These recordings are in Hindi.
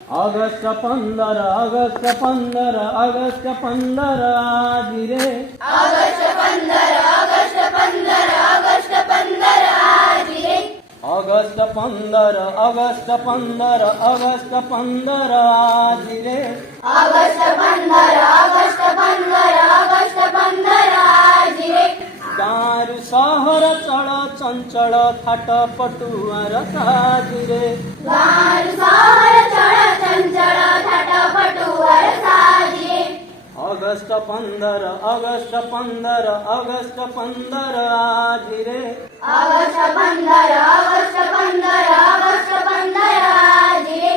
अगस्त 15 अगस्त 15 अगस्त 15 आज रे अगस्त 15 अगस्त 15 अगस्त 15 आज रे अगस्त 15 अगस्त 15 अगस्त 15 आज रे अगस्त 15 अगस्त 15 अगस्त 15 आज रे गाँव सहर चल चंचल थाट पटुआर साजिरे गाँव सहर चल चंचल थाट पटुआर साजिरे अगस्त 15 अगस्त 15 अगस्त 15 आज रे अगस्त 15 अगस्त 15 अगस्त 15 आज रे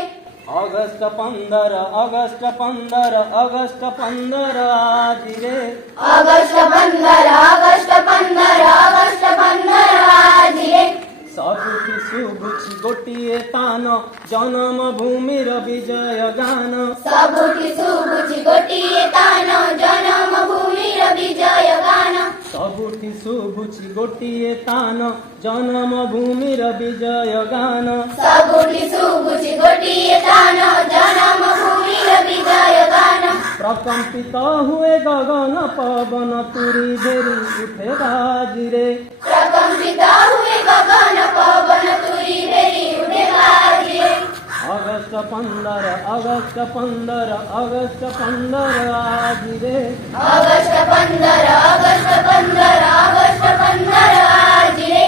अगस्त 15 अगस्त 15 अगस्त 15 आज रे अगस्त 15 अगस्त 15 अगस्त 15 आज रे सबुठी शुभुछि गोटिए तान जन्म भूमिर विजय गान सबुठी शुभुछि गोटिए तान जन्म भूमिर विजय गान सबुठी शुभुछि गोटिए तान जन्म भूमिर विजय गान सबुठी शुभुछि गोटिए तान जन्म भूमिर विजय गान प्रकम्पित हुए गगन पवन तुरी धेरी उठे बाजिरे प्रकम्पित हुए गगन पवन तुरी भेरी उठे बाजिरे अगस्त 15 अगस्त 15 अगस्त 15 आज रे अगस्त 15 अगस्त 15 अगस्त 15 आज रे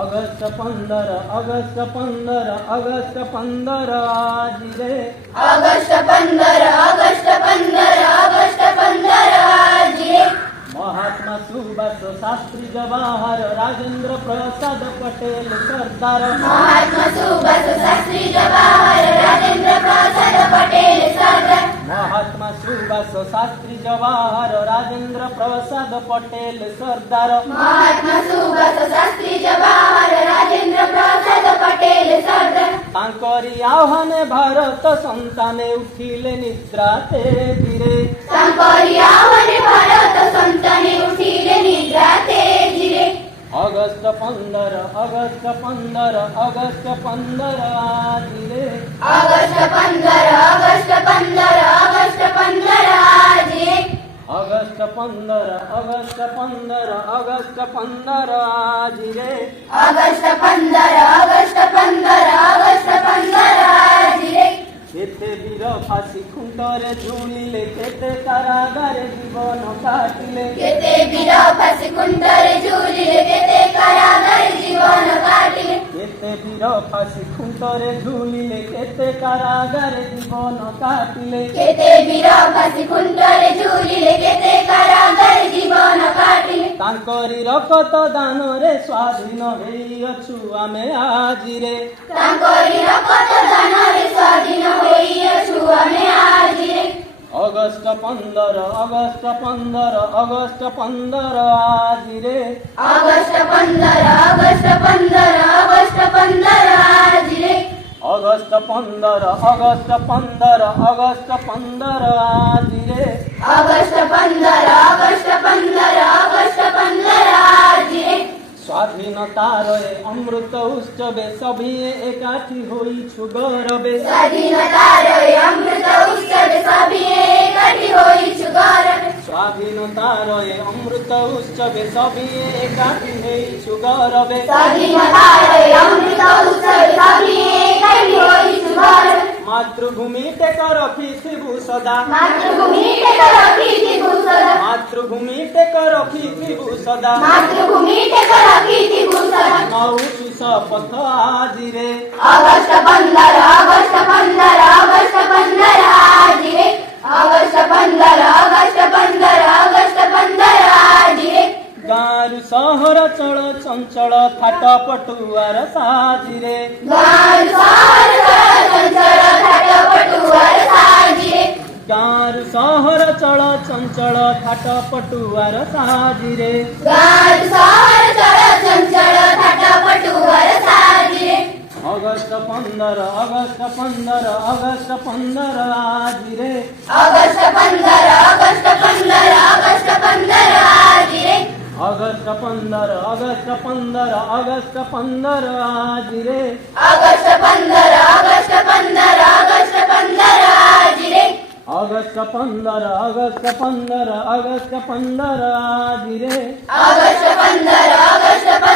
अगस्त 15 अगस्त 15 अगस्त 15 आज रे अगस्त 15 अगस्त 15 अगस्त 15 आज रे महात्मा सुभाष शास्त्री जवाहर राजेंद्र प्रसाद पटेल सरदार महात्मा सुभाष शास्त्री जवाहर राजेंद्र प्रसाद पटेल सरदार महात्मा सुभाष शास्त्री जवाहर राजेंद्र प्रसाद पटेल सरदार महात्मा सुभाष शास्त्री जवाहर राजेंद्र प्रसाद पटेल सरदार तांकरी आह्वाने भारत संताने उठिले निद्रा ते धीरे तांकरी आह्वाने भारत संताने उठिले निद्रा तेजिरे अगस्त 15 अगस्त 15 अगस्त 15 आज रे अगस्त 15 अगस्त 15 अगस्त 15 आज रे अगस्त 15 अगस्त 15 अगस्त 15 आज रे अगस्त 15 अगस्त 15 अगस्त 15 आज रे केते वीर फांसी खुंटरे झुलिले केते कारागारे जीवन काटिले केते वीर फांसी खुंटरे झुलिले केते कारागारे जीवन काटिले केते वीर फांसी खुंटरे झुलिले केते कारागारे जीवन काटिले केते वीर फांसी खुंटरे झुलिले केते कारागारे जीवन काटिले तांकरी रक्त दानरे स्वाधीन हेइअछु आमे आजि रे तांकरी रक्त दानरे स्वाधीन होइअछु आमे आजि रे अगस्त 15 अगस्त 15 अगस्त 15 आज रे अगस्त 15 अगस्त 15 अगस्त 15 आज रे अगस्त 15 अगस्त 15 अगस्त 15 आज रे अगस्त 15 अगस्त 15 अगस्त 15 आज रे स्वाधीनतार अमृत उत्सवे सभी एकाठी होइछु गौरवे स्वाधीनतार अमृत उत्सवे सभी एकाठी होइछु गौरवे स्वाधीनतार अमृत उत्सवे सभी एकाठी होइछु गौरवे स्वाधीनतार अमृत उत्सवे सभी एकाठी होइछु गौरवे मातृभूमि टेक रखिथिबु सदा मातृभूमि टेक रखिथिबु सदा मातृभूमि टेक रखिथिबु सदा मातृभूमि टेक रखिथिबु सदा नौछु शपथ आज रे अगस्त 15 अगस्त 15 अगस्त 15 आज रे अगस्त 15 अगस्त 15 अगस्त 15 आज रे गाँव सहर चल चंचल थाट पटुआर साजिरे गाँव सहर चल चंचल थाट पटुआर साजिरे गाँव सहर चल चंचल थाट पटुआर साजिरे गाँव सहर चल चंचल थाट पटुआर साजिरे अगस्त 15 अगस्त 15 अगस्त 15 आज रे अगस्त 15 अगस्त 15 अगस्त 15 आज रे अगस्त 15 अगस्त 15 अगस्त 15 आज रे अगस्त 15 अगस्त 15 अगस्त 15 ऑगस्ट 15 ऑगस्ट 15 ऑगस्ट 15 आज रे ऑगस्ट 15 ऑगस्ट 15